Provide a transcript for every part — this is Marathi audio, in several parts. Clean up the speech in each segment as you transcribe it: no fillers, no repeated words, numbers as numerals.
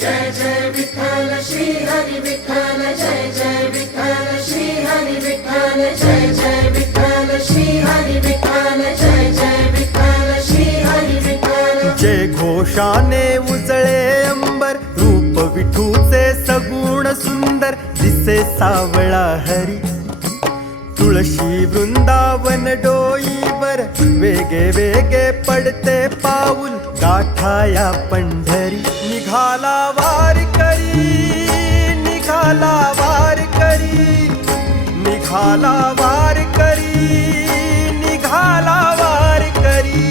जय जय विठ्ठल श्री हरी विठ्ठल, जय जय विठ्ठल श्री हरी विठ्ठल, जय जय विठ्ठल श्री हरी विठ्ठल, जय जय विठ्ठल श्री हरी विठ्ठल. जय घोषाने उजळे अंबर, रूप विठूचे सगुण सुंदर, दिसे सावळा हरी. तुळशी वृंदावन डोईवर, वेगे वेगे पडते पाऊल, गाठाया पंढरी. निघाला वारकरी, निघाला वारकरी, निघाला वारकरी, निघाला वारकरी.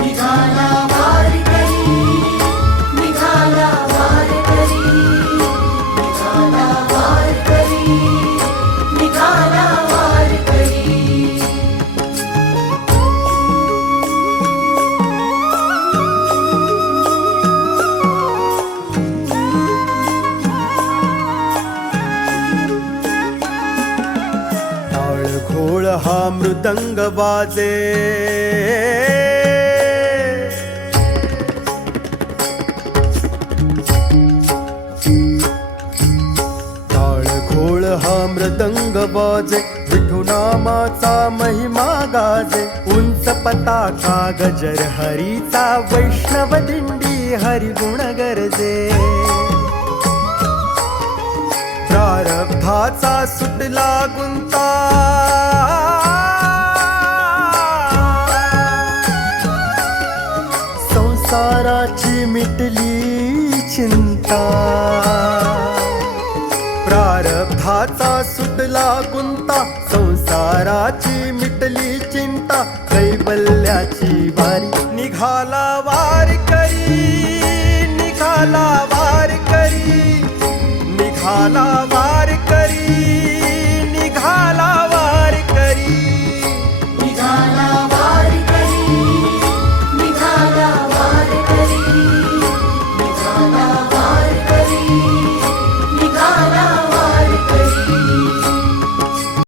निघाला वारकरी, निघाला वारकरी, निघाला वारकरी, निघाला वारकरी. टाळ घोळ हा मृदंग वाजे, टाळ घोळ हा मृदंग वाजे, विठू नामाचा महिमा गाजे. उंच पताका गजर हरीचा, वैष्णव दिंडी हरिगुण गरजे. प्रारब्धाचा सुटला गुंता, संसाराची मिटली चिंता. प्रारब्धाचा सुटला गुंता, संसाराची मिटली चिंता, कैवल्याची वारी. निघाला वारकरी, निघाला वारकरी, निघाला